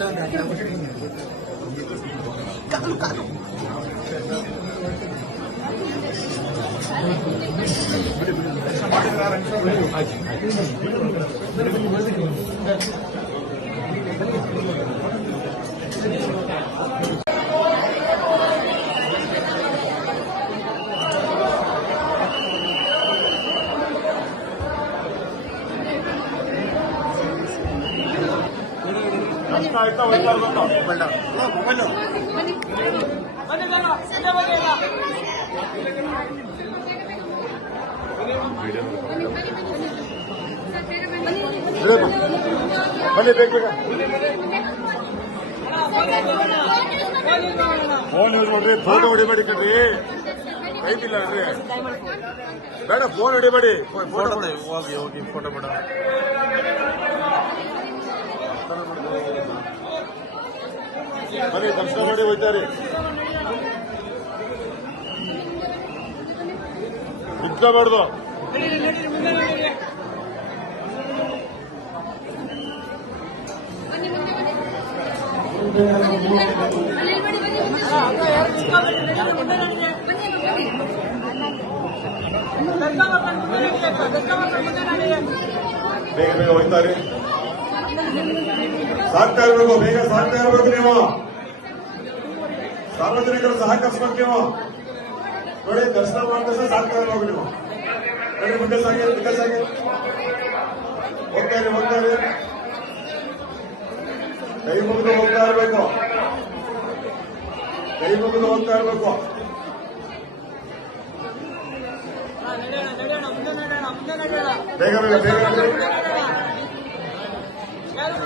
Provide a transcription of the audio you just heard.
干。了干了。ಬೇಗ ಬೇಗ phone use ಮಾಡ್ರಿ photo ಹೊಡಿಬೇಡಿ ಕಣ್ರಿ ಐತಿಲ್ಲ ಅಲ್ರಿ ಬೇಡ ಫೋನ್ ಹೊಡಿಬೇಡಿ ಫೋಟೋ ಹೋಗಿ ಹೋಗಿ ಫೋಟೋ ಬೇಡ ಬನ್ನಿ ದರ್ಶನ ಮಾಡಿ ಹೋಯ್ತಾರೆ. ನಿಂತ್ಕೋಬಾರ್ದು ಬೇಗ ಬೇಗ ಹೋಯ್ತಾರೆ ಸಾಕ್ತಾ ಇರ್ಬೇಕು ಬೇಗ ಸಾಕ್ತಾ ಇರ್ಬೇಕು ನೀವು. ಸಾರ್ವಜನಿಕರು ಸಹಕರಿಸ್ಬೇಕು ನೀವು ನೋಡಿ ದರ್ಶನ ಮಾಡಿದ್ರೆ ಸಾಕ್ತಾ ಇರ್ಬೇಕು ನೀವು ನೋಡಿ ಮುಂದೆ ಸಾಗಿ ಮುಂದೆ ಸಾಗಿ ಹೋಗ್ತಾರೆ ಹೋಗ್ತಾರೆ ಕೈ ಮುಗಿದು ಹೋಗ್ತಾ ಇರ್ಬೇಕು ಕೈ ಮುಗಿದು ಹೋಗ್ತಾ ಇರ್ಬೇಕು ಬೇಗ ಬೇಗ ಬೇಗ ಬೇಗ